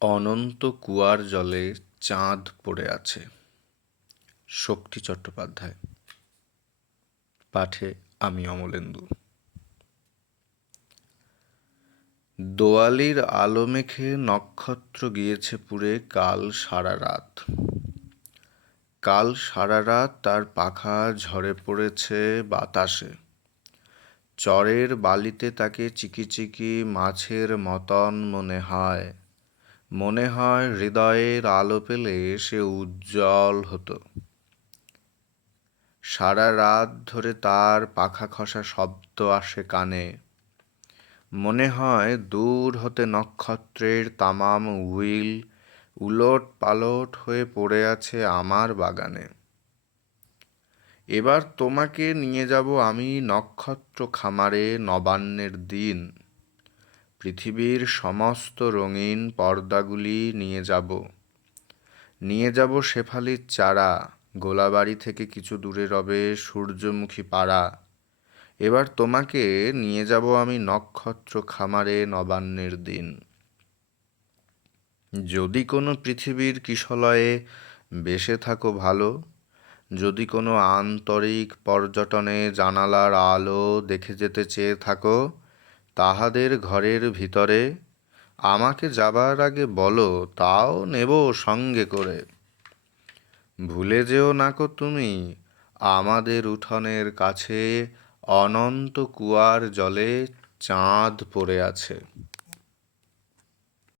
অনন্ত কুয়ার জলে চাঁদ পড়ে আছে। শক্তি চট্টোপাধ্যায়। পাঠে আমি অমলেন্দু। দোয়ালির আলো মেখে নক্ষত্র গিয়েছে পুড়ে কাল সারা রাত। কাল সারা রাত তার পাখা ঝরে পড়েছে বাতাসে। চরের বালিতে তাকে চিকিচিকি মাছের মতন মনে হয়। মনে হয় হৃদয়ের আলো পেলে সে উজ্জ্বল হতো। সারা রাত ধরে তার পাখা খসা শব্দ আসে কানে। মনে হয় দূর হতে নক্ষত্রের তামাম হুইল উলট পালট হয়ে পড়ে আছে আমার বাগানে। এবার তোমাকে নিয়ে যাব আমি নক্ষত্র খামারে নবান্নের দিন। পৃথিবীর সমস্ত রঙিন পর্দাগুলি নিয়ে যাব। নিয়ে যাব শেফালির চারা, গোলাবাড়ি থেকে কিছু দূরে রবে সূর্যমুখী পাড়া। এবার তোমাকে নিয়ে যাব আমি নক্ষত্র খামারে নবান্নের দিন। যদি কোনো পৃথিবীর কিশলয়ে বেসে থাকো ভালো, যদি কোনো আন্তরিক পর্যটনে জানালার আলো দেখে যেতে চেয়ে থাকো তাহাদের ঘরের ভিতরে, আমাকে যাবার আগে বলো, তাও নেব সঙ্গে করে। ভুলে যেও নাকো তুমি আমাদের উঠোনের কাছে অনন্ত কুয়ার জলে চাঁদ পড়ে আছে।